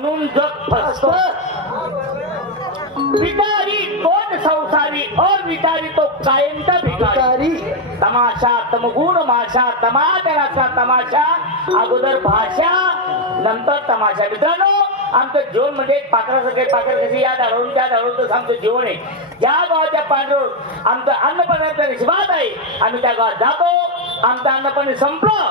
म्हणून जग फसतो. विटारी कोण संसारी, अविटारी तो कायमचा भिकारी. तमाशा तमगुण माशा, तमाशा तमाशा, अगोदर भाषा नंतर तमाशा. मित्रांनो, आमचं जीवन म्हणजे एक पात्रासारखे पात्र कशी या धाडून त्या धाडून आमचं जीवन आहे. ज्या गावाच्या पांढरून आमचं अन्नपणाचा निष्पाद आहे, आम्ही त्या गावात जातो, आमचं अन्नपणे संपलं.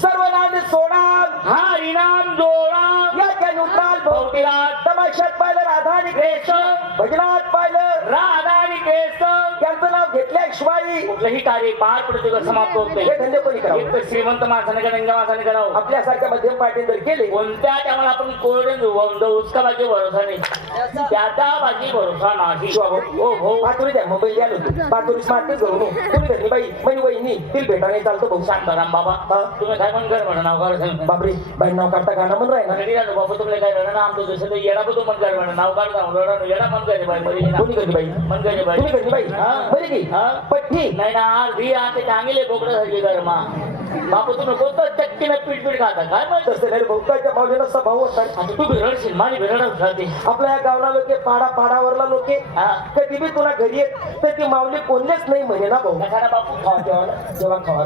सर्व नाम सोडा, हा इनाम जोडा, याच्या नुसार भोवतीला तमाशात पाहिलं राधा आणि कृष्ण, भजनात पाहिलं राधा आणि कृष्ण. त्यांचं नाव घेतल्याशिवाय कुठलंही कार्य पार पडते का समाप्त होत नाही. हे धंदे कोणी करावं? एक तर श्रीमंत माणसाने का गंगा माणसाने करावं. आपल्यासारख्या मध्यम पार्टी जर केले कोणत्या त्यामुळे आपण कोरडे उसका बाजी भरोसा नाही, त्याचा बाजी भरोसा नाही. हो हो पातुरी द्या मुंबई द्याल होती पातुरी स्मार्टच करू कोणी घरी बाई म्हणजे वहिनी तिल भेटाने चालतो भाऊ. शांताराम बाबा तुम्ही काय पण कर म्हणा नाव काढ. बापरे बाई नाव काढता गाणं म्हण राहिला बाबा तुम्हाला काय रडणं आमचं जसं येडा पण तू मन कर म्हणा नाव काढ जाऊन येडा मन करे बाई बरी कोणी करते बाई मन करे बाई तुम्ही करते बाई बरी की पट्टी नाही ना री ते चांगले बोकडं झाली गरमा. बापू तुम्ही कोणतं चक्कीनं पीठ पीठ खाता काय म्हणत असते रे भोकाच्या भावनेला स्वभाव असतात. तू भिरडशील माझी भिरडच राहते. आपल्या या गावला लोके पाडावरला लोके कधी बी तुला घरी येत तर ती माऊली कोणलेच नाही म्हणे ना भाऊ. नका बापू खावा जेव्हा खावा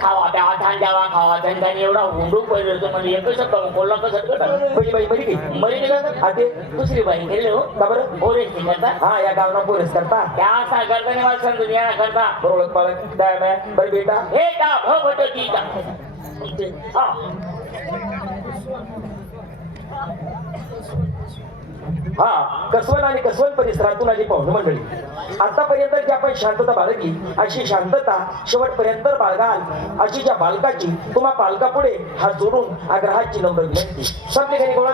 खावा त्या छान द्यावा खावा त्यांनी एवढा हुंडूक पाहिजे म्हणजे एकच शब्द बोलला कसं बरी बाई बरी की बरी आते दुसरी बाई गेले हो का बरं बोरेस करता. हा या गावना बोरेस करता त्या असा करता मला समजून या करता बरोबर पाळत काय मॅ बरी बेटा हे का भवट गीता. हा कसवण आणि कसवण परिसरातून आली पाहुणे मंडळी. आतापर्यंत जी आपण शांतता बाळगली अशी शांतता शेवटपर्यंत बाळगाल अशी ज्या बालकाची तुम्हा पालकापुढे हात जोडून आग्रहाची नम्र विनंती. संपले काही कोण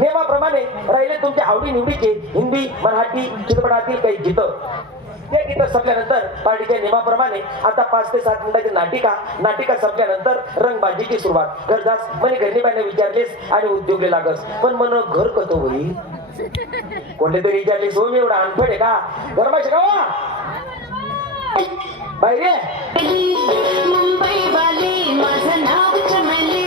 नियमाप्रमाणे राहिले तुमच्या आवडी निवडीचे हिंदी मराठी चित्रपटातील काही गीतं. ते गीतं संपल्यानंतर पार्टीच्या नियमाप्रमाणे आता 5 ते 7 मिनिटाची नाटिका संपल्यानंतर रंगबाजीची सुरुवात. घरदास म्हणे घरी बायने विचारलेस आणि उद्योगले लागस पण मन घर कतो होई कोणते तरी विचारले सोम एवढा अनफड आहे का गरमा शिकावा बाई रे मुंबई वाली माझं नाव चमेली.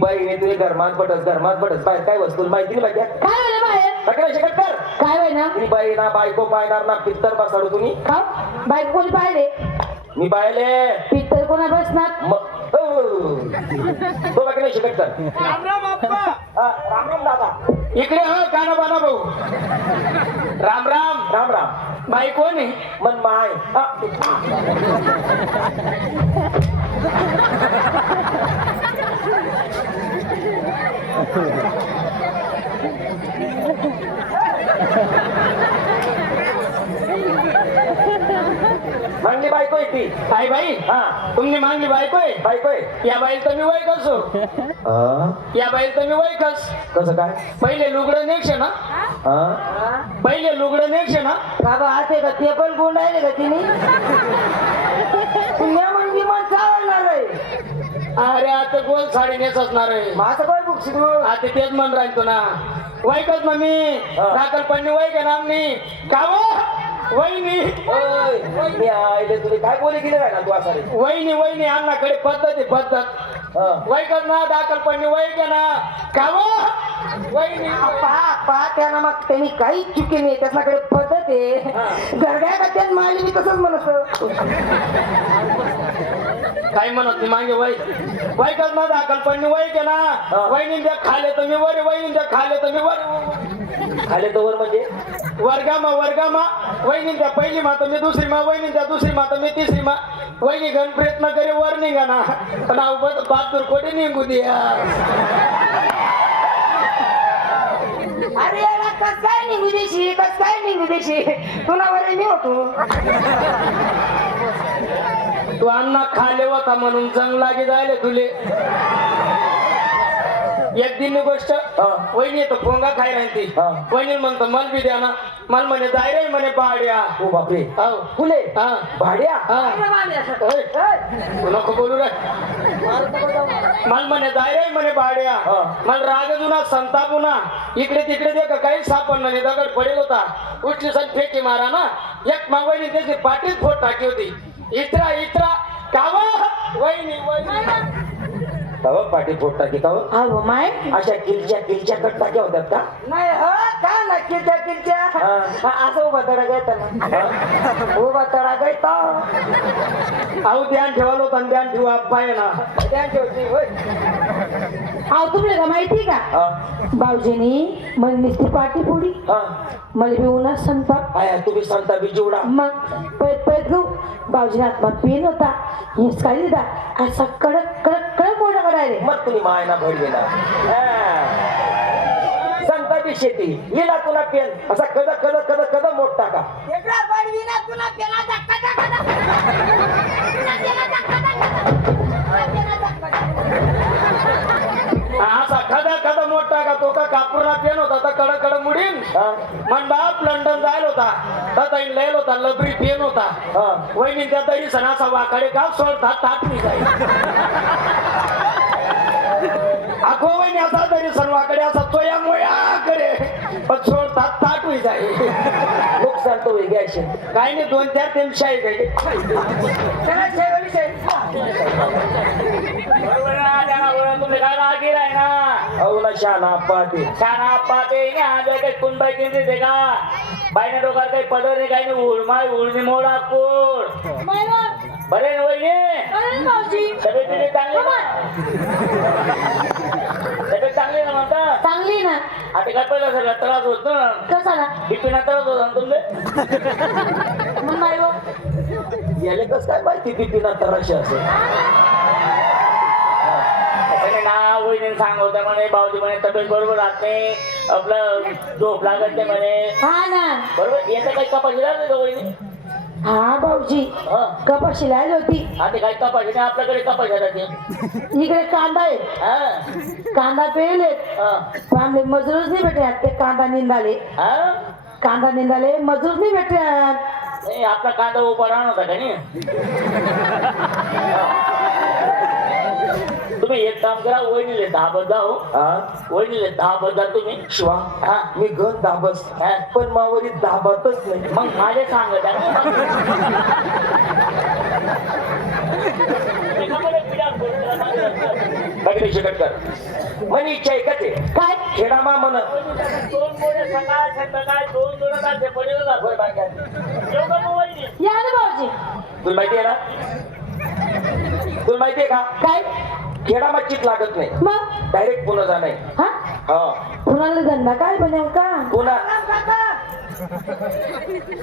बाई तुझे घरमात पटस बाहेर काय वस्तू माहिती नाही पाहिजे काय बाहेर कर काय बाई ना मी बाई ना बायको पाहणार ना पित्तर बसाडू तुम्ही का बाईक कोणी पाहिले मी पाहिले पित्तर कोणा बसणार तो बाकी नाही शिकत कर. राम राम दादा इकडे हो काना बाना भाऊ. राम राम राम राम बाई कोण आहे मन माय मागली बायको आहे ती काय बाई. हा तुम्ही मागली बायको आहे या बाईल तुम्ही वय कसो या बाईल तुम्ही वय कसं काय पहिले लुगडं नेक्शन ना पहिले लुगडं नेक्शन ना बाबा आते का ते पण गुंड आहे का तिने पुण्या म्हणजे मन चालणार आहे. अरे आता गोल साडी नेस असणार आहे माझं काय बुक शिकू आता तेच मन राहतो ना वय कस मम्मी दाखल पडणी वय का नामनी का वहिनी वहिनी आईले तुला काय बोले गेले काय ना तू असा रे वहिनी अन्नाकडे पद्धत वय कर ना दाखल पडणी वय का ना का वहिनी पहा त्यांना मग त्यांनी काही चुकी नाही त्याच्याकडे पद्धत आहे दर्ग्या गत्यात मारली मी तसंच म्हणत काय म्हणत नाही मागे वय वय कस ना दाखल पण वय के ना वहिनी द्या खाले तर मी वर वहिनी द्या खाले तर मी वर खाले तर वर म्हणजे वर्गामा वहिनी द्या पहिली माता मी दुसरी मा वहिनी द्या दुसरी माता मी तिसरी मा वहिनी घन प्रयत्न करे वर निघा ना पण बहादूर कोठे निघू द्या अरे याला कस काय निघू देशी कस काय निघू देशी तुला वर मी होतो तू अण्णा खाले होता म्हणून चांग लागे जायले तुले एक दिन गोष्ट वहिनी तर पोंगा खाय राहती वहिनी म्हणतो मल बी द्या ना मला म्हणे जाय रे म्हणे भाड्या हो बापरे फुले भाड्या नको बोलू रे मला म्हणे जाय रे म्हणे भाड्या मला राग जुना संतापू ना इकडे तिकडे दे का काही सापडलं नाही दगड पडेल होता उठली सण फेकी मारा ना एक मागवायनी त्याची पाठीत फोट टाकी होती इतरा कावा वहिनी वहिनी काव पाठी फोट टाकी काव अहो माय अशा किलच्या कट टाक्या होत्यात का नाही का ना किलच्या असं उभा तडा गायता ना उभा तडा गायता अहो ध्यान ठेवालो होता ध्यान ठेवा पाय ना ध्यान ठेवती होय अहो तुम्हाला का माहिती का भाऊजीनी मला नुसती पाठी फोडी मला बी उन्हात संताप आया तुम्ही सांगता बी जेवढा मग पैत घेऊ भाऊजीने हातमा पेन होता हेच काय दिला असा कडक मोठा करायला मग तुम्ही मायना भर गेला संताची शेती लिला तुला पेन असा कद मोठा का असा खदा मोठा का तो का कापूरला पेन होता तर कड मुडीन मन बाप लंडन जायला होता तर लयल होता लबरी पेन होता वहिनी त्या तरी सणाचा वाकडे का सोडतात ताट नाही जाईल अगो वहिनी असा तरी सणवाकडे असा चोया मोया करे पण सोडतात ताट होई जाईल नुकसान तो घ्यायचे काही नाही 2-4 दिन शाही घ्यायचे तुम्ही काय रागीर आहे ना हो ना शाना पाते काही कुंबाई किंमती दे का बाईने डोकार काही पदर नाही काही नाही उडमाय उडणी मोडा कोड बरे ना वहिनी तब्येत चांगली ना म्हणता चांगली ना आता काय पहिला सगळा त्रास होत ना कसा बीपीना त्रास होता ना तुमले याले कस काय माहिती बीपीना त्रास असं ना वहिनी सांगत म्हणे भाऊजी म्हणे तब्येत बरोबर राहत नाही आपलं झोप लागत नाही म्हणे हा ना बरोबर याचं काही कपाशी राहत का वहिनी हा भाऊजी कपाशी लावली होती आता काही कपाशी नाही आपल्याकडे कपाशी राहते इकडे कांदा आहे कांदा पेरले आमले मजूरच नाही भेटले ते कांदा निंदाले मजूर नाही भेटले आपला कांदा उभा राहणार होता का नाही तुम्ही एक काम करा वहिनीले 10 बस जाऊ वहिनीले 10 बस जा तुम्ही शिवा मी गण 10 बस पण मावरी 10 बसच नाही मग माझे सांगत म्हणे इच्छा आहे का ते काय खेडामा म्हण 2 मोडे सकाळ संध्याकाळ 2 जोडतात पडेल या ना भाऊजी तुला माहिती आहे ना तुला माहितीये का काय खेडा मच्छीत लागत नाही मग डायरेक्ट पुन्हा जाणार हा पुण्याला धंदा काय बनेल का पुन्हा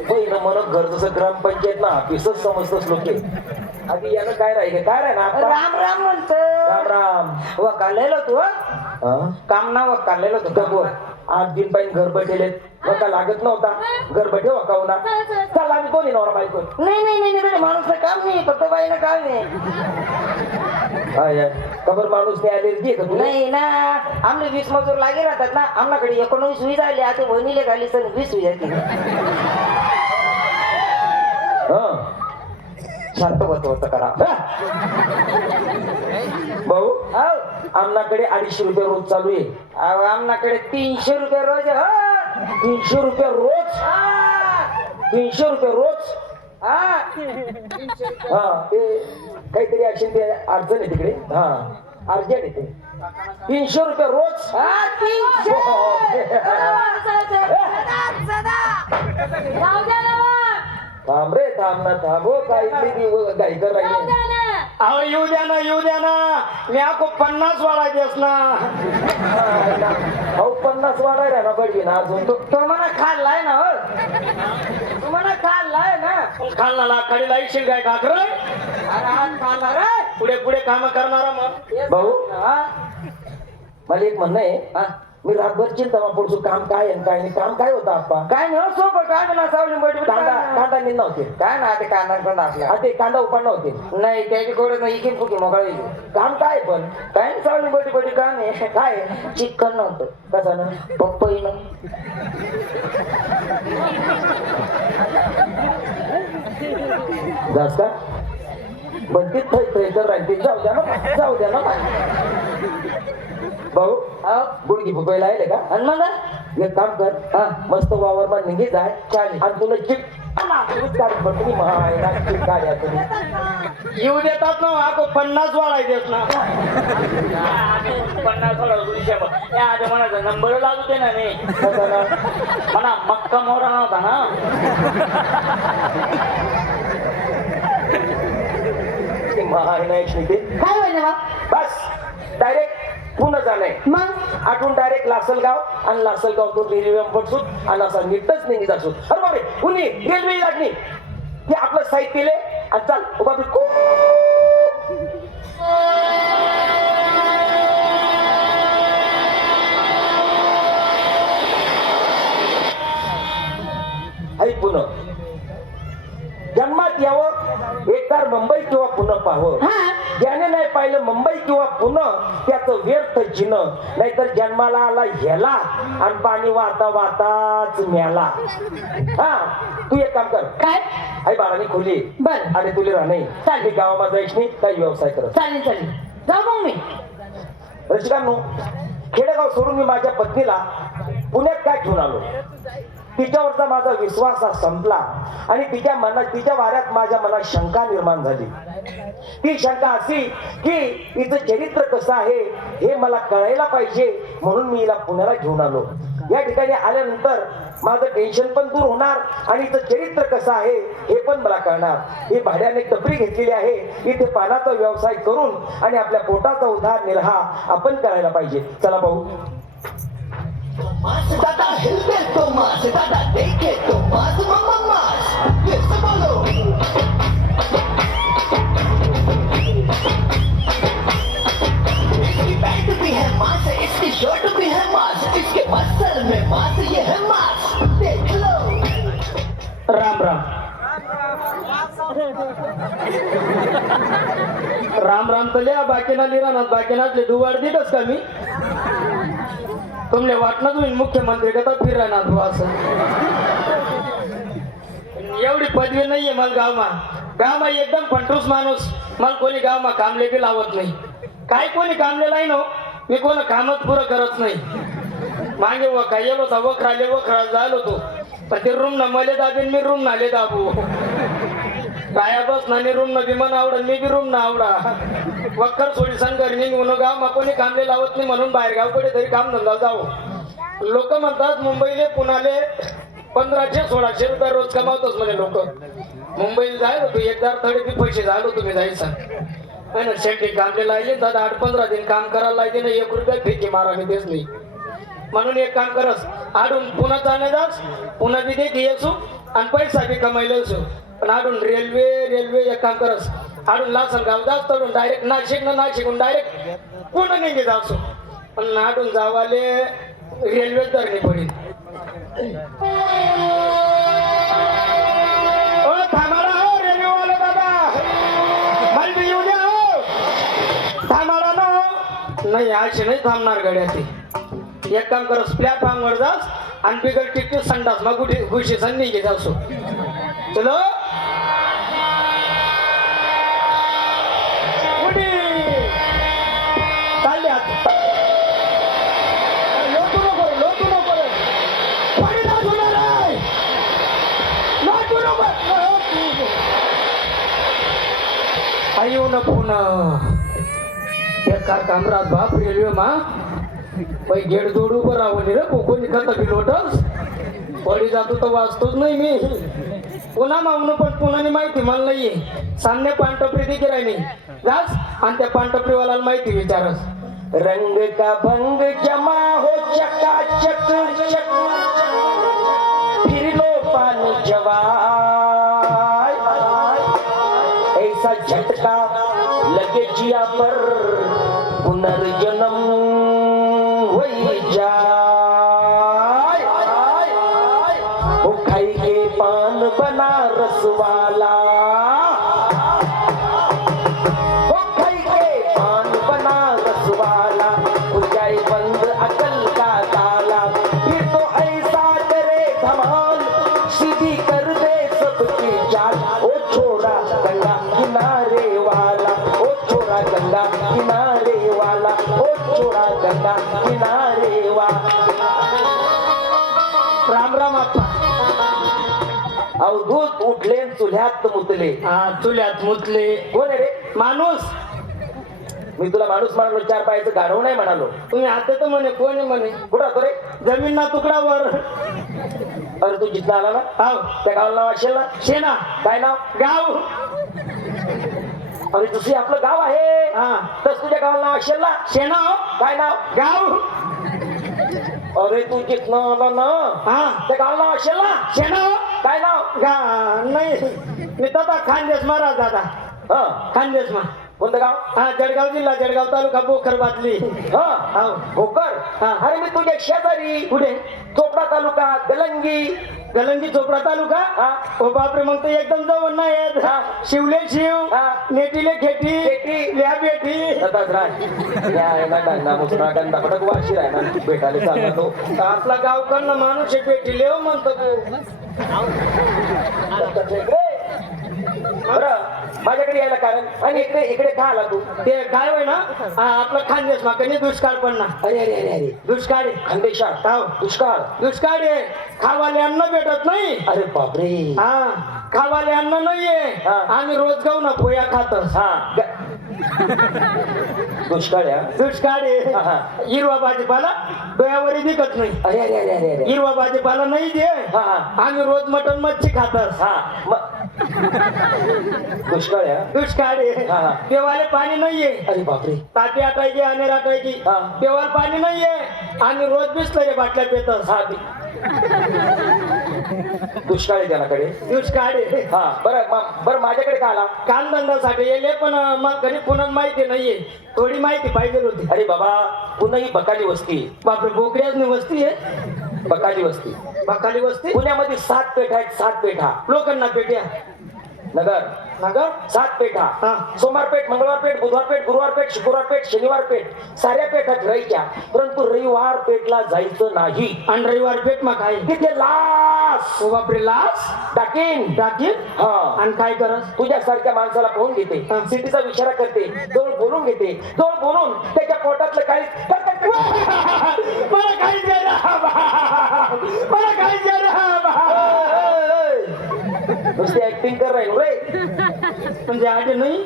पहिलं म्हणत घर जसं ग्रामपंचायत ना ऑफिसच समजतच लोके आधी यानं काय राहिले काय राही ना राम राम म्हणतो राम राम वकालेलो तू काम ना वकालेलो तू 8 दिन पाहिजे घर बैठेले वका लागत नव्हता घर बैठे वकावला चल आम्ही कोणी नवरा बायको नाही माणूस काम नाही फक्त बाईनं काम नाही खबर माणूस नाही ॲलर्जी का तुला नाही ना आमले 20 मजूर लागे राहतात ना आमच्याकडे 19 वीज आले आता वहिनीले घाली तर 20 वीज येते शांत होत करा भाऊ आमनाकडे 250 रुपये रोज चालू आहे आमच्याकडे 300 रुपये रोज 300 रुपये रोज 300 रुपये रोज ते काहीतरी असेल ते अडचण आहे तिकडे अर्जंट येते 300 रुपये रोज. हा, 300. जाऊ द्या ना मग. थांब रे थांब ना थांब हो काही काही कर जाऊ राहिले. द्या ना. अहो येऊ द्या ना मी आपको 50 वाढा देस ना. अहो 50 वाढायला ना पाहिजे ना अजून तो. तो म्हणा खाल्लाय ना हो. तू म्हणा खाल्लाय ना. खालना लाकडीला येशील काय काकर अरे हात खाल्ला रे. पुढे पुढे काम करणारा मग. भाऊ हा? मला एक म्हणणं आहे. हा? मी रातभर चिंता पुढचं काम काय आणि काय नाही. काम काय होतं आप्पा? काय नाही हो, सोपं काय ना सावली बैठ कांदा निंदा होते. काय ना ते कांदा पण आपल्या हा ते कांदा उपाडणं होते. नाही त्याची गोड नाही इकडे फुकी मोकळी काम काय पण काय नाही सावली बैठी बैठी काम आहे काय चिकन नव्हतं कसं ना पप्पईनं जास का बनतीत थै तर राहते. जाऊ द्या ना भाऊ. हो. गुडगी फुकायला आहे का? आणि मग एक काम कर. हा. मस्त वावर मध्ये निघे जाय चालेल. आणि तुला चिप तुम्ही काढ्या तुम्ही. येऊ देतात ना आपको 50 वाढा देस ना. 50 वाढा म्हणायचा नंबर लागू दे ना मी. कसं ना म्हणा मक्का मोरा नव्हता ना. ते महानायक निघे. काय होईल मग बस डायरेक्ट पुन्हा जाणार. मग आठवून डायरेक्ट लासलगाव आणि लासलगाव तो रेल्वे पडसून आणि असा नीटच नाही जासून. अरे बाबरे कुणी रेल्वे लागली ते आपलं साहित्य दिले आणि चाल उभा बिकू. ऐक पुन्हा जन्मात यावं एकदा मुंबई किंवा पुणे पाहावं. हा ज्याने नाही पाहिलं मुंबई किंवा पुणे त्याचं व्यर्थ जिणं. नाहीतर जन्माला आला ह्याला आणि पाणी वाहता वाहताच म्याला. हा तू एक काम कर. काय आई बाळाने खोली बर आणि तुला राहणे चालली गावामध्ये जायच नाही काही व्यवसाय करत. चालेल चालेल जाऊ मग मी रसिकांनो खेडेगाव सोडून मी माझ्या पत्नीला पुण्यात काय घेऊन आलो. तिच्यावरचा माझा विश्वास हा संपला आणि तिच्या वाऱ्यात माझ्या मनात शंका निर्माण झाली. ती शंका अशी की हिचं चरित्र कसं आहे हे मला कळायला पाहिजे म्हणून मी हिला पुण्याला घेऊन आलो. या ठिकाणी आल्यानंतर माझं टेन्शन पण दूर होणार आणि हिचं चरित्र कसं आहे हे पण मला कळणार. ही भाड्याने टपरी घेतलेली आहे. इथे पानाचा व्यवसाय करून आणि आपल्या पोटाचा उधारनिर्वाह आपण करायला पाहिजे. चला भाऊ. Más dada Gilberto más dada deje to más mamá más yes bolo इसकी पैंट भी है मास इसकी शर्ट भी है मास इसके मसल में मास ये है मास देख लो. राम राम राम राम तो लिया बाकीना लिरा बाकीना दुवाड दिलंच का मी. तुमले वाटणं तुम्ही मुख्यमंत्री कसा फिरायना तू असं. एवढी पदवी नाहीये मला गावमा एकदम फंटूस माणूस. मला कोणी गावमा कामले बी लावत नाही. काय कोणी कामले नाही नो मी कोण कामच पुरं करत नाही. मागे वखा येलो होता वखरा जायलो होतो पण ते रूम न मले दाबीन मी रूम नाले दाबू. काय बस नानी रूम न विमान आवडा मी बी रूम ना आवडा. वक्कर सोडी संघर निघून गाव कोणी कामले लावत नाही म्हणून बाहेर गावकडे तरी काम धंदा जावं. लोक म्हणतात मुंबईले पुण्याले 1500-1600 रुपये रोज कमावतोच म्हणे लोक. मुंबईला जायला तू एकदा थोडे बी पैसे झालो तुम्ही जायचं शेवटी कामले लायले दादा 8-15 दिन काम करायला लायते ना 1 रुपया फेकी मारा मी तेच नाही. म्हणून एक काम करस आडून पुन्हा जाणे जास पुन्हा बी देखी येसू आणि पैसा बी कमायला येसू. पण आडून रेल्वे एक काम करस आडून लासन गाव जास तडून डायरेक्ट नाशिकून डायरेक्ट पुन्हा निघे जासू. पण आडून जावाले रेल्वे धरणी पडेल. थांबाडा हो रेल्वेवाले दादा मला बी येऊ द्या हो. थांबाडा ना हो. नाही अशी नाही थांबणार गाड्या ती. एक काम करस प्लॅटफॉर्म वर जास आणि बिगर टिकट संडास मग कुठे घुशी संधी घे जासो. चलो चालले आता. लोटू नको पाणी दाखवणार आहे. लोटू नको येऊ न पुन्हा एक कार कामराज बाप रेल्वे मा पै गेट जोड उभं राहून रे कोणी करता पिलोटच पडी जातो तर वाचतोच नाही मी पुन्हा मागणं पण पुन्हा माहिती मला नाहीये सामने पानटपरी देखील राहिली जास आणि त्या पानटपरीवाला माहिती विचारस रंग का भंग जमा हो चकाचक चक फिर लो पान जवाय ऐसा झटका लगे जिया पर पुनर्जन्म वही जाय वो खाई के पान बना रसवाला वो खाई के पान बना रसवाला हो जाए बंद अकल का ताला फिर तो ऐसा करे धमाल सीधी कर दे सबकी चाल ओ छोरा गंगा किनारे वाला ओ छोरा गंगा किनारे वाला ओ छोरा गंगा किनारे वाला राम राम आप्पा अवधूत उठले न चुल्ह्यात मुतले हा चुल्यात मुतले कोण आहे रे माणूस मी तुला माणूस म्हणालो चार पायाचं गाढव नाही म्हणालो तुम्ही आता तर म्हणे कोणी म्हणे कुठं राहतो रे जमीन ना तुकडावर अरे तू जिथं आला ना हाव त्या गावाला नाव असेल ना शेना काय नाव गाव अरे तुझी आपलं गाव आहे हा तस तुझ्या गावाला नाव असेल ना शेना हो काय नाव गाव अरे तू जिथनं आला ना हा त्या गावाला नाव असेल ना शेना हो काय नाव नाही मी तसा खानदेश महाराज दादा हा खानदेश मा कोणतं गाव हा जळगाव जिल्हा जळगाव तालुका बोखर बातली हा हाव भोकर हा. अरे मी तुझ्या शेजारी कुठे चोपडा तालुका गलंगी गलंगी चोपडा तालुका हा. ओ बापरे मग तो एकदम जवळ नाही आहेत हा. शिवले शिव हा. नेटीले खेटी खेटी. ल्या बेटी तसाच राय या आहे ना गंगा मुसरा गंगा पटक वाशी राय ना भेटायला चालला तो आपला गावकडनं माणूस आहे बेटी लेव म्हणतो बरं माझ्याकडे यायला कारण आणि इकडे इकडे का आला तू ते काय होय ना हा, आपला खानदेश मा कधी दुष्काळ पडणार अरे अरे अरे अरे दुष्काळ आहे. खानदेशात हाव. दुष्काळ दुष्काळ आहे खावाले अन्न भेटत नाही अरे बापरे हा खावाले अन्न नाहीये हा. आम्ही रोज गाव ना पोया खातस हा दुष्काळ आहे, हा? दुष्काळ आहे. हा, हा. हिरवा भाजीपाला डोळ्यावरी दिसत नाही अरे अरे अरे अरे अरे हिरवा भाजीपाला नाही दे हा हा आम्ही रोज मटन मच्छी खातस हा दुष्काळ आहे, हा? दुष्काळ आहे. हा, हा. देवाले पाणी नाहीये अरे बापरे ताटी आटायची आणि राटायची हा. देवाला पाणी नाहीये आम्ही रोज बिसलरी बाटल्या पेतस हा दुष्काळ आहे त्याकडे दुष्काळ आहे. हा बरं माझ्याकडे का आला काम धंद्यासाठी येले पण मग घरी पुन्हा माहिती नाहीये थोडी माहिती पाहिजे होती अरे बाबा पुन्हा ही बकाली वस्ती आहे. बापरे बोकड्याच वस्ती आहे बकाली वस्ती बकाली वस्ती पुण्यामध्ये 7 पेठा आहेत 7 पेठा लोकांना पेट्या नगर नगर 7 पेठा हा. सोमवारपेठ मंगळवारपेठ बुधवारपेठ गुरुवारपेठ शुक्रवारपेठ शनिवारपेठ साऱ्या पेठा फिरायच्या परंतु रविवार पेठला जायचं नाही आणि रविवार पेट मग काय तिथे लास ओ बापरे लास टाकीन टाकीन हा आणि काय करस तुझ्यासारख्या माणसाला पाहून घेते हा. सिटीचा विचार करते जवळ बोलून घेते जवळ बोलून त्याच्या पोटातलं काही मला काही दे रे मला काही दे नुसती ऍक्टिंग कर राहील रे म्हणजे आधी नाही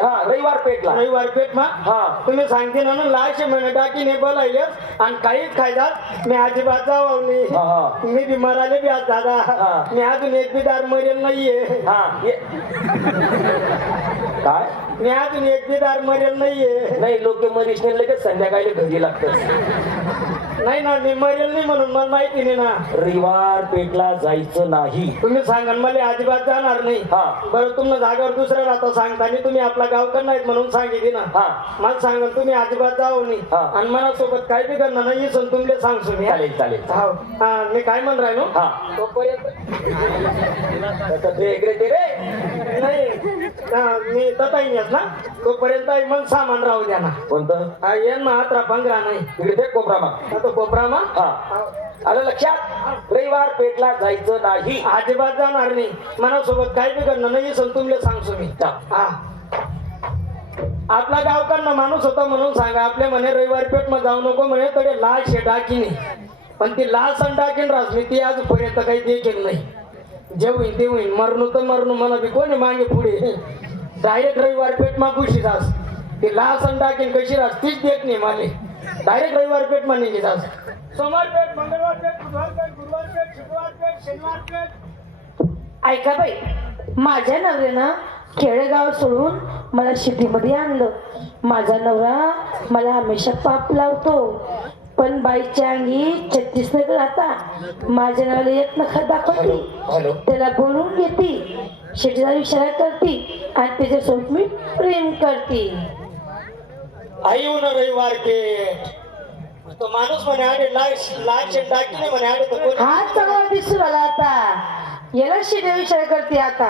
हा रविवार पेठला रविवार पेट मा हा तुम्ही सांगते ना लाश महिने टाकीने बोलायलेस आणि काहीच खायचात मी अजिबात जाऊ हा, हा. मी बी मराले बी आज दादा हा. मी अजून एक बी दार मरेल नाहीये हा काय मी अजून एक बी दार मरेल नाहीये नाही लोक मरीस नाही लगेच संध्याकाळी घरी लागतं नाही ना मी मरेल नाही म्हणून मला माहिती नाही ना रविवार पेठला जायचं नाही तुम्ही सांगा मला अजिबात जाणार नाही हा. बरं तुम्हाला जागेवर दुसऱ्या राहता सांगताना तुम्ही आपला गावकर नाहीत म्हणून सांगितली ना हा मला सांगा तुम्ही अजिबात जाऊ नाही हा. आणि मला सोबत काय बी करणार नाही सण तुमले सांगतो मी चालेल चालेल हाव. हा मी काय म्हण राहिलो हा तोपर्यंत आता ते इकडे ते रे नाही हा, मी तथा येस ना तोपर्यंत मग सामान राहू द्या ना कोणतं हा येन मग हात पंगरा नाही इकडे ते कोपरामा आता कोपरा मा हा आलं लक्षात रविवार पेठला जायचं नाही अजिबात जाणार नाही मनासोबत काय बी करणार नाही सण तुमले सांगतो मी जा. हा आपला गावकडनं माणूस होता म्हणून सांगा आपल्या म्हणे रविवार पेठ मध्ये जाऊ नको म्हणे तरी लाल शे टाकीने पण ती लाल सण टाकीन रास मी ती आजपर्यंत काही देखील नाही जे होईन ते होईन मरणू तर मरणू म्हणा बी कोणी मागे पुढे डायरेक्ट रविवार पेठ मा खुशी जास ती लासन टाकेन कशी राहत तीच देत नाही मला डायरेक्ट रविवार पेठ म्हणे की जास्त सोमवार पेठ मंगळवार पेठ बुधवार पेठ गुरुवार पेठ शुक्रवार पेठ शनिवार पेठ. ऐका बाई, माझ्या नवऱ्यानं खेडेगाव सोडून मला सिटीमध्ये आणलं. माझा नवरा मला हमेशा पाप लावतो, पण बाईच्या अंगी 36 नख राहता. माझ्या नवऱ्याला एक नखा दाखवते, त्याला बोलून घेते, शेतीचा इशारा करते आणि त्याच्यासोबत मी प्रेम करते. आई येऊन रविवार पेठ तो माणूस म्हणे आडे लाल शेट टाकी म्हणे आडे तर कोणी हात सगळा दिसू आला आता, याला शेतीचा इशारा करते आता.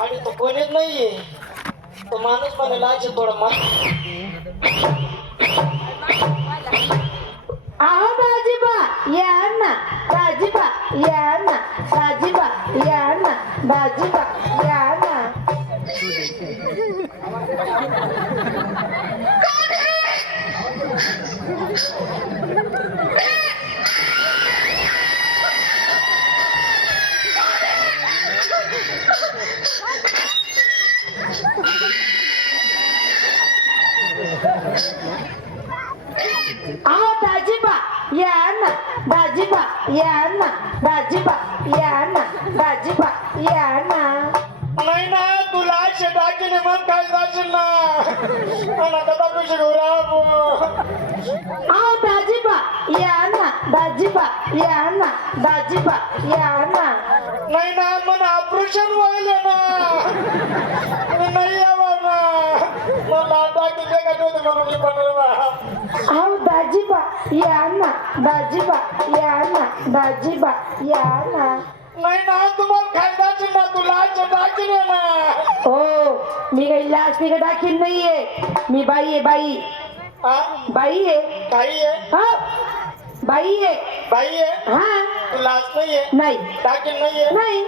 आणि तो कोणीच नाहीये. तो माणूस म्हणे लाल शेट थोडा आहो दाजीबा या ना, दाजीबा या ना, दाजीबा या ना, दाजीबा या ना. आहो दाजीबा या ना, दाजीबा या ना, दाजीबा या ना, दाजीबा या ना. नाही ना तुला शेटाकीने मग काय जाशील ना मला कदा खुशी घोराबो. आहो दाजीबा या ना, दाजीबा या ना, दाजीबा या ना. नाही ना मन ऑपरेशन व्हायला ना नाही यावं ना मला टाकी काय होतं म्हणून मी बनवला. आहो दाजीबा या ना, दाजीबा या ना, दाजीबा या ना. नाही ना तुम्हाला काय जाशील ना तुला शेटाकीने ना. हो, मी काही लाच निघा दाखील नाहीये, मी बाई आहे, बाई हा बाई आहे. काही आहे हा बाई आहे. बाई आहे हा तू लाच नाहीये नाही टाकील नाहीये नाही.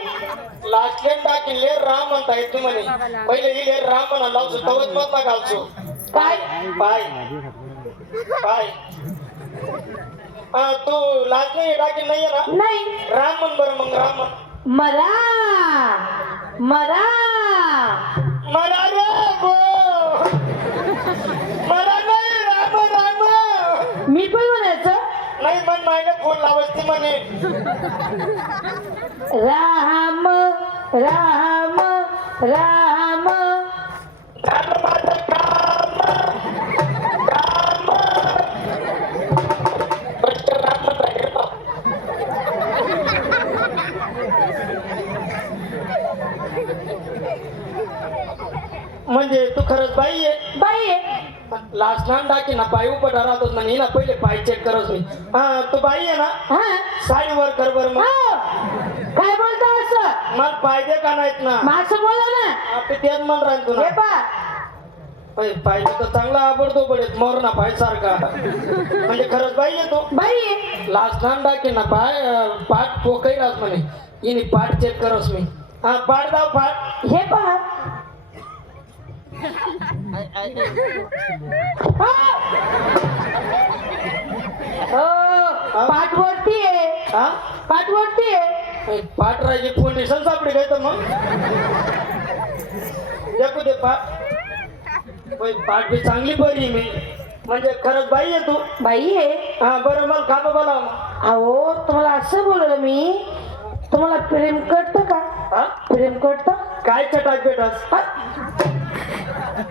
लास्टले टाकील ले राम म्हणता येत तू म्हणे पहिले लिहिले राम म्हणा लावतो तवच मत ना घालतो काय पाय पाय हा तू लास्ट नाही टाकील नाहीये ना नाही. राम म्हण बरं मग राम म्हण. मरा मरा मरा रे गो मरा नाही राम राम मी पण म्हणायचं नाही मन मायने फोन लावती म्हणे राम राम राम. झालं माझं काम काम फक्त राम म्हणता. म्हणजे तू खरंच बाई आहे बाई आहे. लास्ट नाम टाकी ना पाय उपटा राहतोस ना ना पहिले पाय चेक करत मी. हा तू बाई आहे ना हा साडीवर कर बरं मग हो. काय बोलता असं? मला पाय दे का नाहीत ना माझं बोला ना. आपले तेच म्हण राहील तुला हे पा पाय तर चांगला आवडतो पडेल मोर ना पाय सारखा म्हणजे खरंच बाई आहे तो बाई आहे. लास्ट नाम टाकी ना पाय पाठ पोकई राहत म्हणे इनी पाठ चेक करस मी. हा पाठ दाव पाठ हे पहा पाठ वरती आहे. हा पाठ वरती आहे. पाठ राहायची फोंडेशन सापडे काय तर मग देखू दे पाठ पाठ बी चांगली बरी मी म्हणजे खरंच बाई आहे तू. बाई आहे. हा बरं मला खातो बोला अहो तुम्हाला असं बोललं मी, तुम्हाला प्रेम कळतं का? हा प्रेम कळतं? काय चटाक बेटास हा?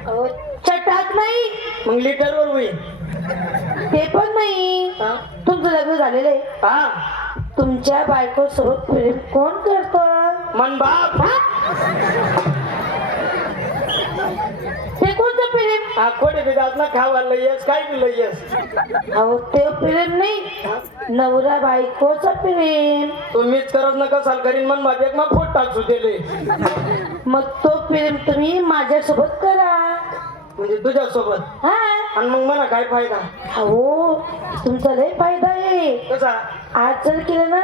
अहो, चटाक नाही, मग लिटरवर होईल. ते पण नाही. हा तुमचं लग्न झालेलं आहे. हा तुमच्या बायको सोबत प्रेम कोण करतं? मन बाप हा? ते कोणतं प्रेम? हा खोटे बिदात ना खावायला येस काय बी येस. अहो ते प्रेम नाही, नवरा बायकोचं प्रेम. तुम्हीच करत नका साल करीन मन माझे एक मग फोट टाकू दिले मग तो प्रेम तुम्ही माझ्यासोबत करा. म्हणजे तुझ्यासोबत. हा आणि मग मला काय फायदा अहो तुमचा लय फायदा आहे. कसा. आज जर केलं ना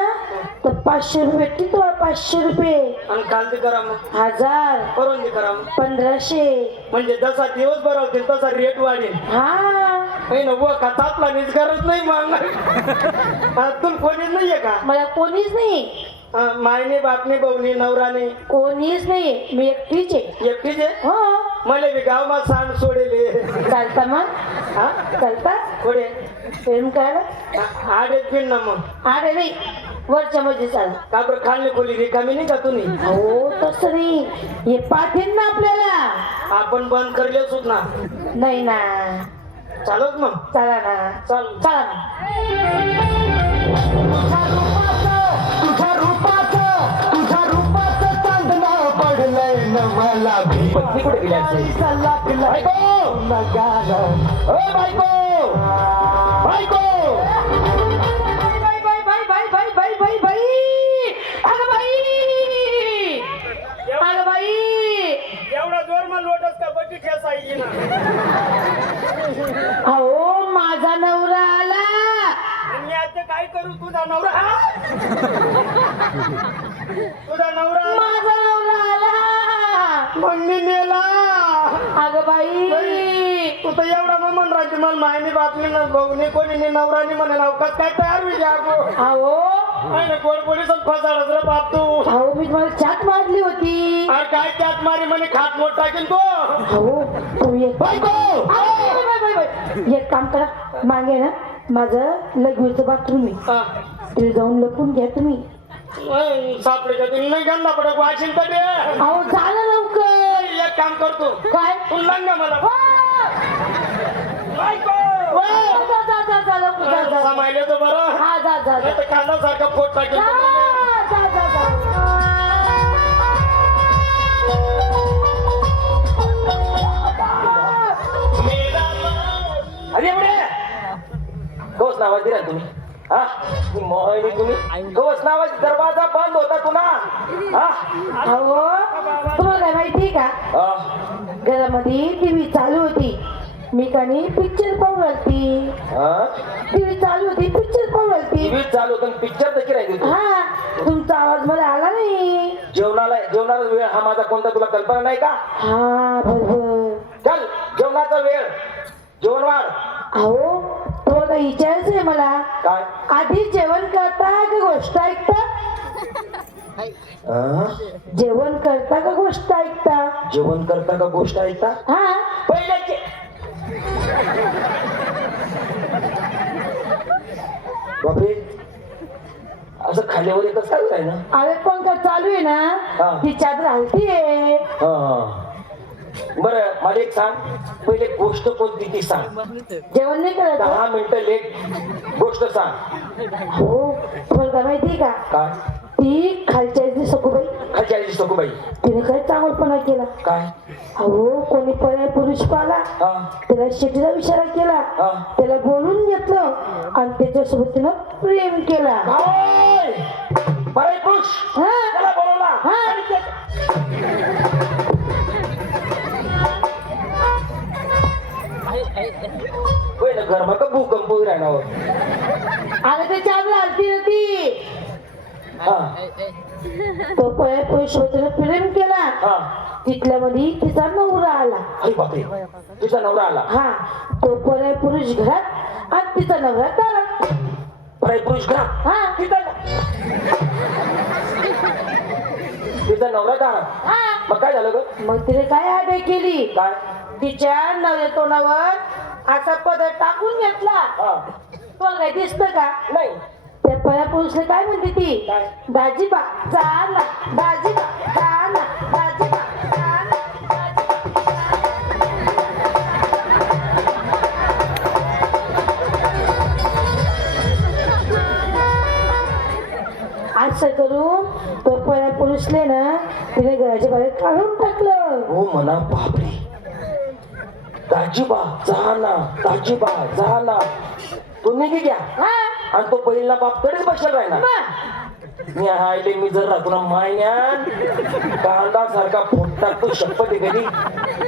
तर 500 रुपये भेटतील तुम्हाला. 500 रुपये, आणि काल ते करा मग 1000, करून ते करा मग. 1500. म्हणजे जसा दिवस बरा होतील तसा रेट वाढेल. हा नाही ना बुवा कथातला निज करत नाही मग तुला कोणीच नाहीये का. मला कोणीच नाही. मायने बापने भाऊने नवराने कोणीच नाही, मी एकटीच आहे. एकटीच आहे. हो मला बी गावमा सांग सोडेले. चालता मग? हा चालता पुढे प्रेम करायला? आडेच पिन ना मग. अरे नाही, वरच्या मध्ये चाल. का बरं खाल्ली खोली रिकामी नाही का तुम्ही? हो तसं नाही, हे पाठीन ना आपल्याला. आपण बंद करले सुट ना. नाही ना, चालत मग. चला ना, चाल. चला ना. तुझ्या रूपाचं चांदणं पडलंय न मला पत्नी कुठे गेली असेल? बायको! ओ बायको! बायको! बाई बाई बाई बाई बाई बाई बाई बाई, अगं बाई, अगं बाई. एवढा जोर मग लोटस का बटी ठेसायची ना. अहो माझा नवरा आला. आणि आता काय करू? तुझा नवरा तुझा नवरा माझा नवरा आला. मग मी नेला. अगं बाई, तू तर एवढा मग म्हण राहते मला मायनी बापनी ना भाऊनी कोणी नवरानी म्हणे नाव काय तयार होईल अहो कोण पोलीस फसाडत रे बाप तू. अहो मी तुम्हाला चाट मारली होती. अरे काय त्यात मारी म्हणे खात मोठ टाकेल तो. अहो तुम्ही एक बायको! बाई, बाई, बाई, बाई. एक काम करा, मागे ना माझं लघवीचं बाथरूम आहे, तिथे जाऊन लपून घ्या तुम्ही. सापडे का तुम्ही नाही गंदा पडक वाशील तर ते. अहो झालं लवकर. एक काम करतो काय? तू लंगा मला. बायको! जा, जा, जा, जा, लवकर जा, जा. समायले तो बरं. हा जा जा जा. नाही तर कांदा सारखा फोट टाकेल जा, तो. जा, जा, जा. अरे एवढे कवच नावाज दिला तुम्ही? हा मोहिनी तुम्ही कवच नावाचा दरवाजा बंद होता पुन्हा. हा अहो तुम्हाला काय माहिती का, हा? घरामध्ये टीव्ही चालू होती, मी कानी पिक्चर पाहू घालती. हा? टीव्ही चालू होती, पिक्चर पाहू घालती. टीव्ही चालू होतं पिक्चर देखील राहिली तू. हा तुमचा आवाज मला आला नाही. जेवणाला वेळ हा माझा कोणता तुला कल्पना नाही का? हा बरोबर. चल जेवणाचा वेळ, जेवण वाढ. अहो तुम्हाला काही विचारायचंय मला, काय? आधी जेवण करता का गोष्ट ऐकता? जेवण करता का गोष्ट ऐकता? जेवण करता का गोष्ट ऐकता? हा पहिले बापरे असं खाल्यावर येतच काय काय ना? अरे पंखा चालू आहे हा. ना, ती चादर हलतीये. बरं मला एक सांग, पहिले गोष्ट कोणती ती सांग. जेवण नाही करायचं? 10 मिनिटं लेट गोष्ट सांग. हो तुम्हाला काय माहिती का, काय? ती खालच्या सखूबाई, खालची आजी सखूबाई तिने काय चांगलपणा केला. काय? अहो कोणी पर्याय पुरुष पाला, हा त्याला शेतीचा इशारा केला, हा. त्याला बोलून घेतलं आणि त्याच्यासोबत तिनं प्रेम केला. काय? बरं पुरुष हा त्याला बोलवला. हा. पहिलं घर मग भूकंप राहणार. अरे ते चादर हलती नव्हती. हा तो पर्याय पुरुष तिनं प्रेम केला, हा. तिथल्या मध्ये तिचा नवरा आला. अरे बापरे तुझा नवरा आला. हा तो पर्याय पुरुष घरात आणि तिचा नवरा दारात. बरं पुरुष घरात, हा तिचा नवरा दारात. हा. मग काय झालं ग? मग तिने काय आयडिया केली, काय? तिच्या नवऱ्या तोंडावर असा पदर टाकून घेतला. हा तुला काय दिसतं का? नाही. त्या पर्या पुरुषला काय म्हणते ती, काय? दाजीबा चाला, दाजीबा चाला, दाजीबा चाला, दाजीबा चाला. असं करून तो पर्या पुरुषले ना तिने घराच्या बाहेर काढून टाकलं. हो म्हणा बापरे. दाजीबा जाना, दाजीबा जाना. तुम्ही की घ्या हा आणि तो पहिला बाप कडेच बसेल राहिला. मग मी हायले मी जर तुला मायन्यान कांदा सारखा फोट टाकतो शपथ आहे कधी,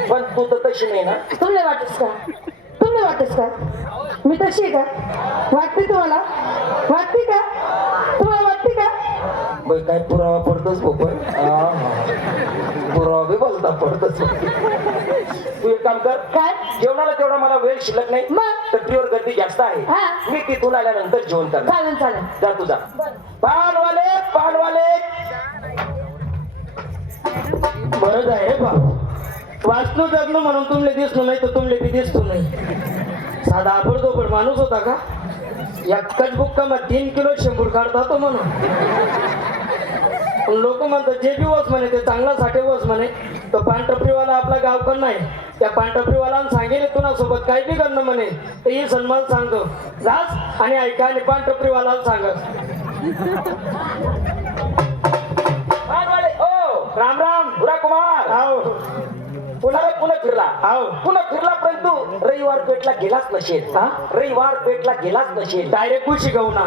पण तू तर तशी नाही ना. तुला वाटस का, तुला वाटस का मी तशी आहे का? वाटते तुम्हाला? वाटते का तुम्हाला? वाटते का? बाई काय पुरावा पडतोच भोपळ. पुरावा बी बोलता पडतच. तू एक काम कर, काय? जेवणाला तेवढा मला वेळ शिल्लक नाही, मग? तटीवर गर्दी जास्त आहे. हा. मी तिथून आल्यानंतर जेवण करणार. चालेल चालेल. जा तुझा. पानवाले पानवाले वाचलो जगलो म्हणून तुमले दिसलो नाही तर तुमले बी दिसतो नाही. साधा आबडधोबड माणूस होता का? एकाच बुक्का मग 3 किलो शेंबूर काढता तो म्हणून. लोक म्हणतात जे बी वस म्हणे ते चांगला साठी वस म्हणे. तो पानटपरीवाला आपला गावकर नाही. त्या पानटपरीवाला सांगेल तुला सोबत काय बी करणं म्हणे तर ही सन्मान सांगतो जास आणि ऐका आणि पानटपरीवाला सांगत. राम राम बुरा कुमार आओ पुन्हा फिरला आओ पुन्हा फिरला परंतु रविवार पेठला गेलाच नसेल. हा? रविवार पेठला गेलाच नसेल. डायरेक्ट कुशी गहू ना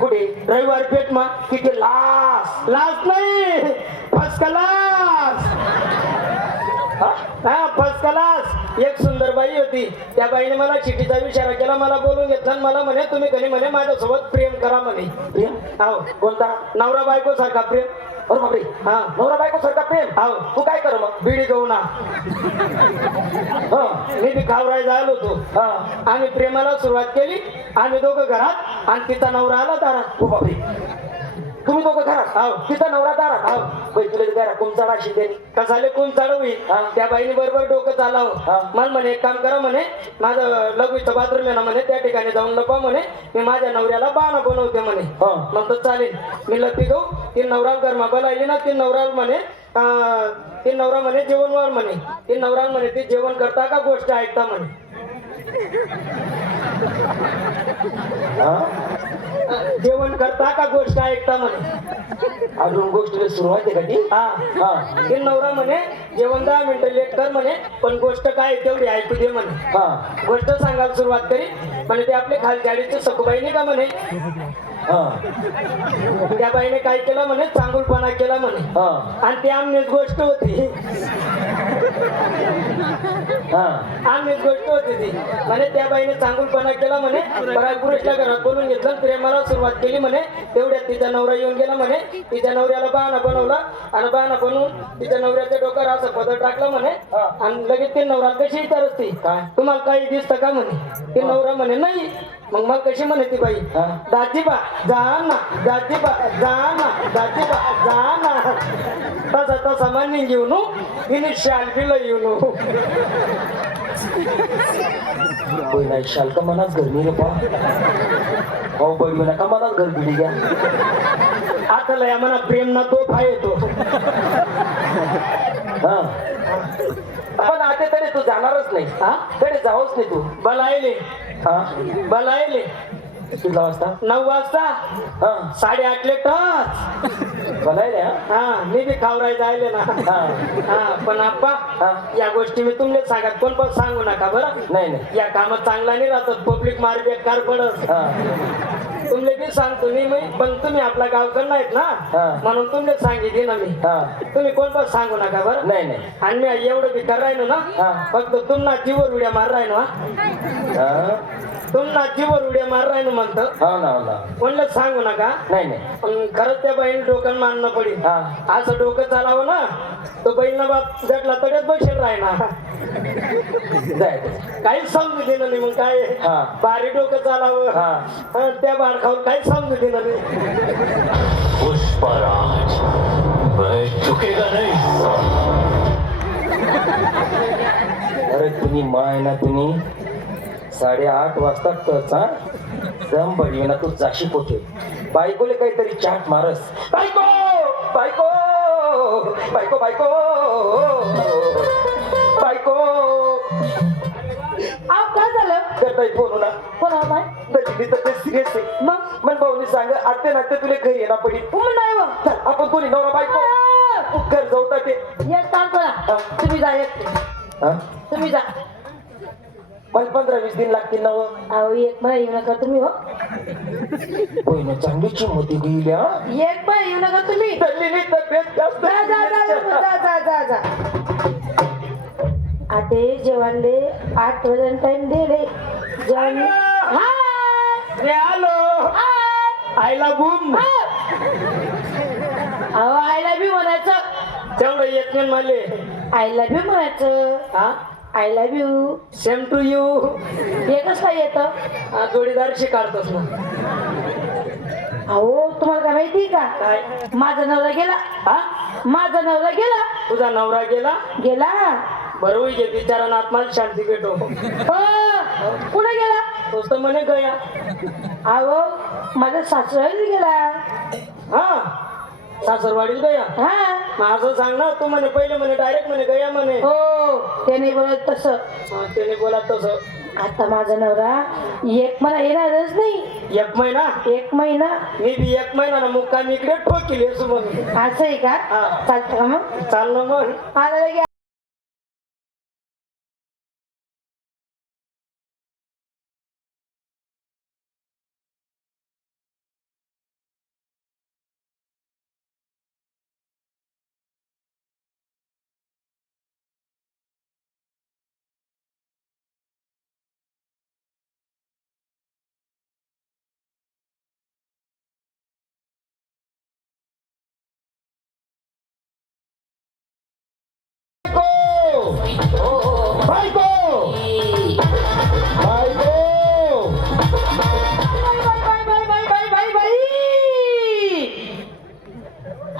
कुठे? रविवार पेठ मा तिथे लास लास्ट नाही फर्स्ट क्लास. हा फर्स्ट क्लास. एक सुंदर बाई होती. त्या बाईने मला चिठ्ठीचा विचार केला. मला बोलून घेतला आणि मला म्हणे तुम्ही कधी म्हणे माझ्यासोबत प्रेम करा म्हणे. प्रेम हो कोणता? नवरा बायको सारखा प्रेम. अरे बापरे. हा नवरा बायको सारखा प्रेम. हो तू काय कर मग? बिडी गहू ना मी बी खावराय जायला होतो. हा आम्ही प्रेमाला सुरुवात केली. आम्ही दोघं घरात आणि तिचा नवरा आला दारात. हो बापरे. तुम्ही दोघं घरात? हो तिचा नवरा दारात? हो. बाई तुला घरा कोणचा राशी त्यांनी? कसाले कोण चालवी. हा. त्या बाईने बरोबर डोकं हा. चालावं. मला म्हणे एक काम करा म्हणे माझं लघवीचं बाथरूम आहे ना म्हणे त्या ठिकाणी जाऊन लपा म्हणे मी माझ्या नवऱ्याला बाणा बनवते म्हणे. हा. मग तर चालेल. मी लपी गो ती नवरा गरमा बोलायली ना ती नवरा म्हणे ती नवरा म्हणे जेवण वाढ म्हणे. ती नवरा म्हणे ती जेवण करता का गोष्ट ऐकता म्हणे. हा? जेवण करता का गोष्ट ऐकता म्हणे. अजून गोष्टीला सुरुवात आहे का ती? हा हा ती नवरा म्हणे जेवण 10 मिनिटं लेट कर म्हणे पण गोष्ट काय आहे तेवढी ऐकू दे म्हणे. हा गोष्ट सांगायला सुरुवात करी म्हणे ते आपले खालच्या आडीचे सखूबाईने का म्हणे हा त्या बाईने काय केलं म्हणे चांगुलपणा केला म्हणे. हा आणि ती आमनेच गोष्ट होती. हा आमनेच गोष्ट होती ती. म्हणे त्या बाईने चांगुलपणा केला म्हणे पुरुषला घरात बोलून घेतलं प्रेमाला सुरुवात केली म्हणे. तेवढ्यात तिचा नवरा येऊन गेला म्हणे. तिच्या नवऱ्याला बहाणा बनवला आणि बहाणा बनवून तिच्या नवऱ्याच्या डोक्यावर असं पदर टाकलं म्हणे. आणि लगेच ते नवरा कशी विचारत ती काय? तुम्हाला काही दिसतं का म्हणे. ते नवरा म्हणे नाही. मग मला कशी म्हणे ती बाई हा. दाजीबा जा ना दाजीबा जा ना दाजीबा जा ना तसा तसा मान्य घेऊन तिने शाल बिल येऊन कोई नाही शाल का मनात घर नाही रे पा. हो बडी नका मनात घर बिडी घ्या. आता लया म्हणा प्रेम ना तो फाय येतो. हा पण आता तरी तू जाणारच नाही. हा कडे जाऊच नाही तू. बलायले हा बलायले किती वाजता? 9 वाजता हा 8:30 टच. बोलायला हा मी बी खावराय जायले ना. हा हा पण आप्पा हा. या गोष्टी मी तुमले सांगत कोण पण सांगू नका बरं. नाही नाही या कामात चांगला नाही राहत पब्लिक मार बेकार पडत. हा तुमले बी सांगतो मी पण तुम्ही आपला गावकर नाहीत ना हा. म्हणून तुमले सांगितले ना मी. हा तुम्ही कोण पण सांगू नका बरं. नाही नाही आणि मी एवढं बी करायनो ना हा. फक्त तुम्हाला जीवर उड्या मार राहिनो. हा तुम्हाला जीवर उड्या मार राहिनो म्हणतं हो ना हो ना म्हणलं सांगू नका. नाही नाही पण खरंच त्या बहीण डोक्याला मानणं पडेल. हा असं डोकं चालावं ना तो बहीण बाप जटला तडच बसेल राहिना. जायचं. काहीच समजू देणं नाही. मग काय हा. भारी डोकं चालावं हा. आणि त्या बाळ खाऊन काहीच समजू देणं नाही. पुष्पराज मैं झुकेगा नहीं. अरे तुम्ही माय ना तुम्ही 8:30 वाजता टच. हा दम बडी ना तू जाशी पोटे. बायकोले काहीतरी चाट मारस. बायको बायको बायको बायको बायको काय झालं? करताय फोन ना कोणा बाय? तर ते सिरियस आहे. मग मन भाऊनी सांग आते नाते तुला घरी येणार पडी. नाही मग चल आपण कोणी नवरा बायको घर जाऊ तर ते. एक काम करा तुम्ही जा एक हा तुम्ही जा. मला 15-20 दिन लागतील ना. अहो एक महिना येऊ नका तुम्ही हो. पहिलं चांगली चिमती गेली. हा एक महिना येऊ नका तुम्ही. चाललेली तब्येत जास्त जा जा जा जा जा जा जा. आते जेवणले 8 वाजता टाइम दे रे जेवण. हाय मी आलो हाय आईला बूम. अहो आय लव्ह यू म्हणायचं. तेवढं येत नाही मला. आय लव्ह यू म्हणायचं. हा I love you same to you. हे कसं काय येतं? जोडीदार शिकारतोस ना. अहो तुम्हाला काय माहिती का काय माझा नवरा गेला. हा माझा नवरा गेला तुझा नवरा गेला गेला बरं होई गे बिचारानं आत्माला शांती भेटो हो कुठे गेला तोच तर म्हणे गया अहो माझा सासरा गेला हा सासरवाडीत गया हा मग असं सांग ना तू म्हणे पहिले म्हणे डायरेक्ट म्हणे गया म्हणे हो त्याने बोलत तसं हा, त्याने बोला तसं आता माझा नवरा एक मला येणारच नाही 1 महिना 1 महिना मी बी 1 महिना ना मुक्कामी इकडे ठोकेली असं म्हणून असं आहे का हा. चालतं का मग चाललं मग आला लगे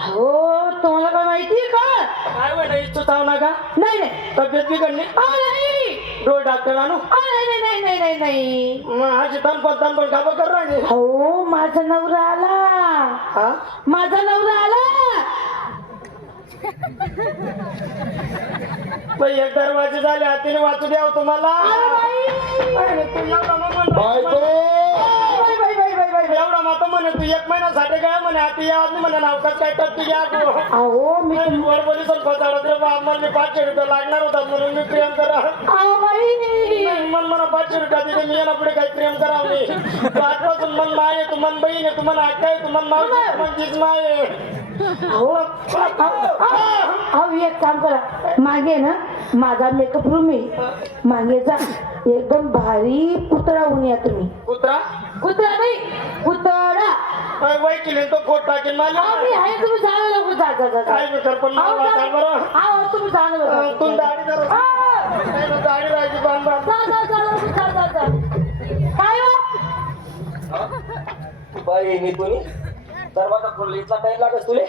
हो तुम्हाला काय माहितीये का काय म्हणे इच्छुक आहो ना का नाही नाही तब्येत बिघडली नाही डोळ डॉक्टर आणू नाही नाही नाही नाही नाही मग हाची तनपण काबा कर राहिली हो माझा नवरा आला हा माझा नवरा आला मग एक दरवाजे झाले हातीने वाचू द्याव तुम्हाला अरे, तू एवढा मग म्हण- एवढा मत म्हणे तू 1 महिन्यासाठी काय म्हणे हाती या आधी म्हणे नावकात काय टप्पी घ्या तू अहो मी वरबोली पण फसावत रे बा मला मी 500 रुपये लागणार होता म्हणून मी प्रेम करा अहो बाई मन मला 500 रुपये दिले मी यांना पुढे काही प्रेम करावं नाही तू आठवसून मन माये तू मन बहीण आहे तू मन आठ आहे तू मन मावशी तू मन जीज माये अहो एक काम करा मागे ना माझा मेकअप रूम आहे मागे जा एकदम भारी पुतळा होऊन या तुम्ही कुत्रा पुतळा नाही पुतळा वय केली तो फोट टाकेल मला अहो, मी आहे तुम्ही सांगा लवकर जा जा जा काय मी कर पण मला वाचाल बरं अहो तुम्ही सांगा लवकर. तू दाढी जरा अहो, नाही ना, दाढी राहायची बांध बांध जा जा जा लवकर, जा जा जा काय हो? बाई मी कोणी दरवाजा खोलला इतका टाइम लागत तुले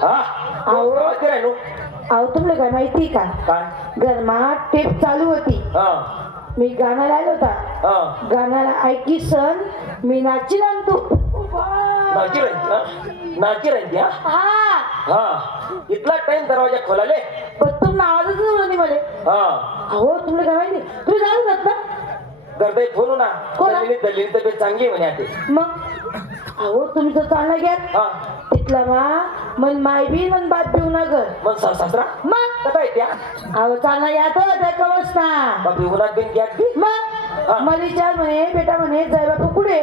हा अहो. राहिलो अहो तुम्हाला काय माहिती का काय गरमात टेप चालू होती हा मी गाणं लावलं होता हा गाण्याला ऐकी सण मी नाची तू नाची राहिली नाची राहिली हा हा हा इतला टाइम दरवाजा खोलाले पण तुम आवाजच नव्हता नाही मला हा अहो तुम्हाला काय माहिती तुम्ही जाणून जात ना गर्दई फोन ना कोणा? दल्ली तब्येत चांगली आहे म्हणे आता मग अहो तुम्ही तर चालला घ्या हा तिथला मन माय बी मन बाप बिऊ ना घर मग सासरा मग कसा आहे त्या अहो चालला या तो त्या कवच ना बापी उन्हात बिन घ्या की मग मला विचार म्हणे बेटा म्हणे जय बापू कुठे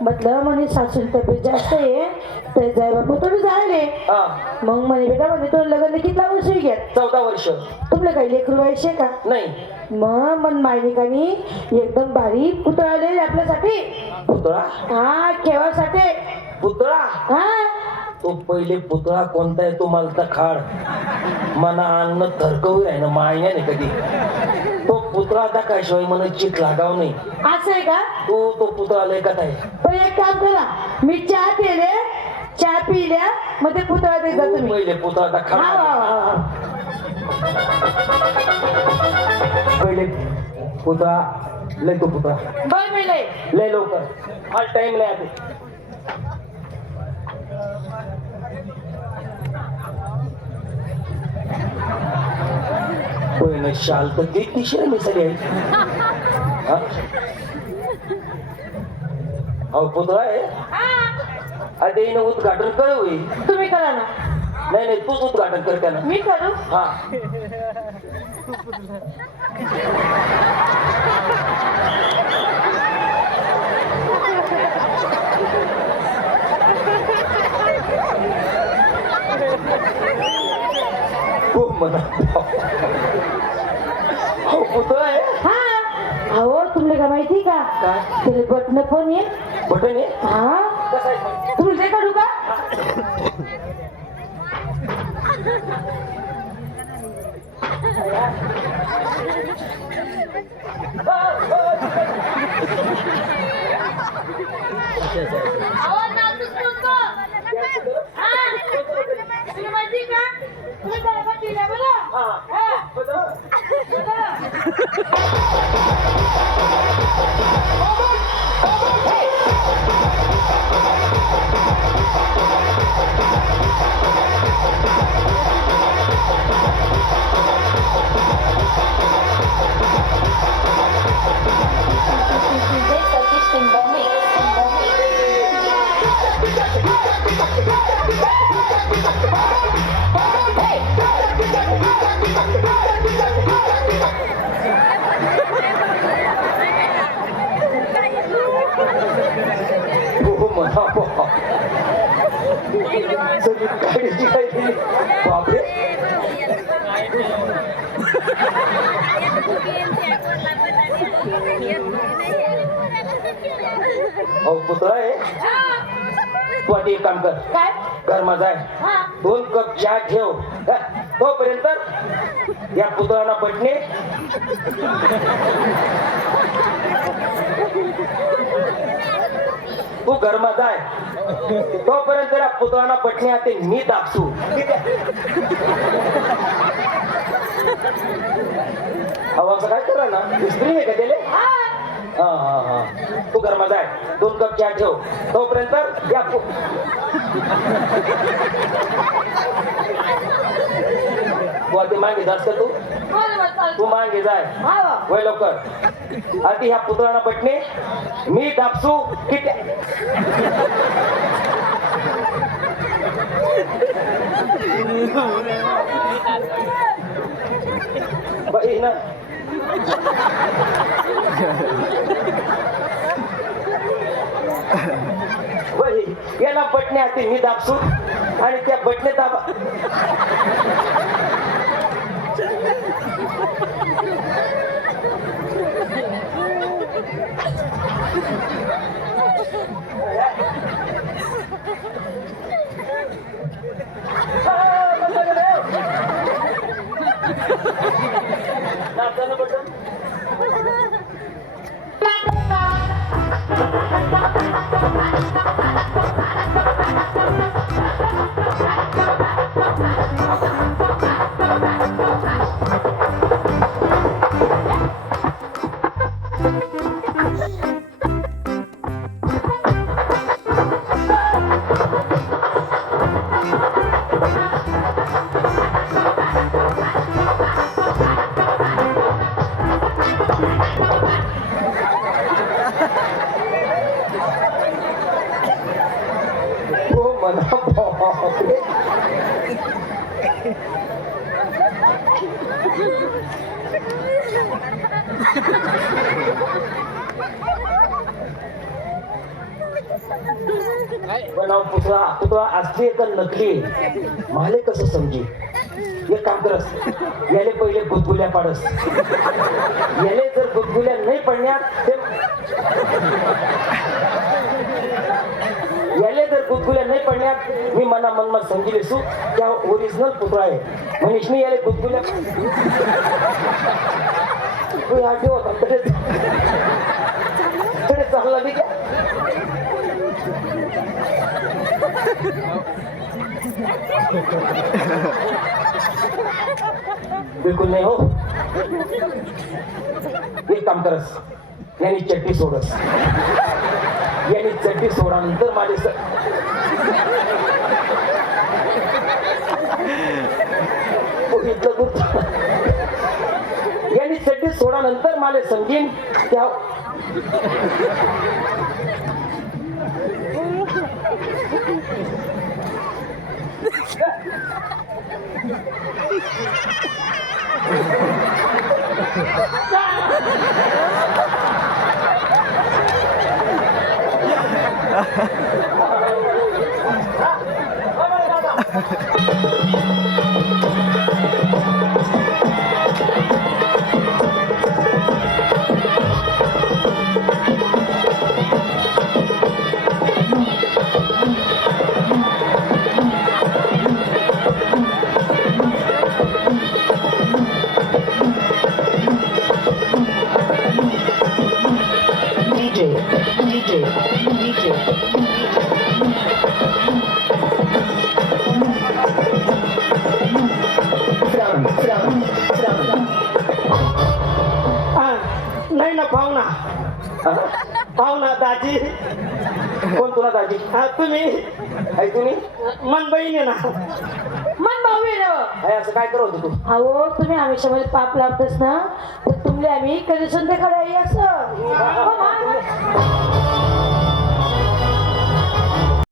म्हटलं म्हणे सासून तब्येत जास्त आहे तर जय बापू तुम्ही जायले हा मग म्हणे बेटा म्हणे तो लग्न कितला वर्ष घ्या 14 वर्ष तुमले काही लेकरू व्हायचे का नाही मग मन मायनिकानी एकदम भारी पुतळा आले आपल्यासाठी पुतळा हा केव्हासाठी पुतळा हा तो पहिले पुतळा कोणता आहे तो मला तर खाड मना अन्न थरकवू आहे ना मायने कधी तो पुतळा दाखवायशिवाय मला चित लागाव नाही असं आहे का तो पुतळा लेखत आहे पण एक काम करा मी चहा पिले चहा पिल्या मग ते पुतळा देत जा तू तुम्ही पहिले पुतळा हा दाखव वा वा वा पहिले पुतळा लय तो पुतळा बर मी लय लय लवकर हा टाइम नाही आधी पहिलं शाल तर ते तिसऱ्या मिसळी आहे हा? अहो पुतळा आहे आता येणं उद्घाटन कर होईल तुम्ही करा ना नाही नाही तूच उद्घाटन कर त्याला मी करू हा खूप मजा हो पुतळा आहे हा अहो तुम्हाला काय माहिती का काय त्याला बटन पण आहे बटन आहे हा कसं आहे तुम्ही ते काढू का अहो, नाचूच नको. हा? तुला माहिती का तुम्ही दरबार दिल्यावर हो म्हणा सगळी गाडीची काय केली बापरे अहो पुतळा आहे तू आधी एक काम कर काय घर माझा आहे हा 2 कप चहा ठेव तोपर्यंत या पुतळाला पटणे तू घर माझा आहे तोपर्यंत या पुतळाला पटणे ते मी दाखसू ठीक आहे अहो असं काय करा ना स्त्री आहे का त्याले हा हा हा तू घर माझा आहे 2 कप चहा ठेव तोपर्यंत या तू आधी मागे जास्त का तू मागे जाय वय लवकर आधी ह्या पुतळाला पटणे मी दाबसू ठीक आहे बाई ना बाई याला पटणे आधी मी दाबसू आणि त्या पटणे दाबा बनाव पुतळा पुतळा असली तर नकली माले कसं समजी एक काम करस याले पहिले गुदगुल्या पाडस याले जर गुदगुल्या नाही पडण्यात ते याले जर गुदगुल्या नाही पडण्यात मी मना मनमा समजी लेसू त्या ओरिजिनल पुतळा आहे म्हणून मी याले गुदगुल्या तू या ठेव होता तडे चालला बी क्या बिलकुल नाही हो एक काम करस यांनी चड्डी सोडस यांनी चड्डी सोडानंतर माझे यांनी चड्डी सोडानंतर मला समजेन त्या नाही ना पाहुणा पाहुणा दाजी कोण तुला दाजी हा तुम्ही आहे तुम्ही मन बहीण आहे ना मन भाऊ आहे ना आहे असं काय करत होतो तू अहो तुम्ही आम्ही पाप लावतोस ना तर तुमले आम्ही कधी संध्याकाळी असं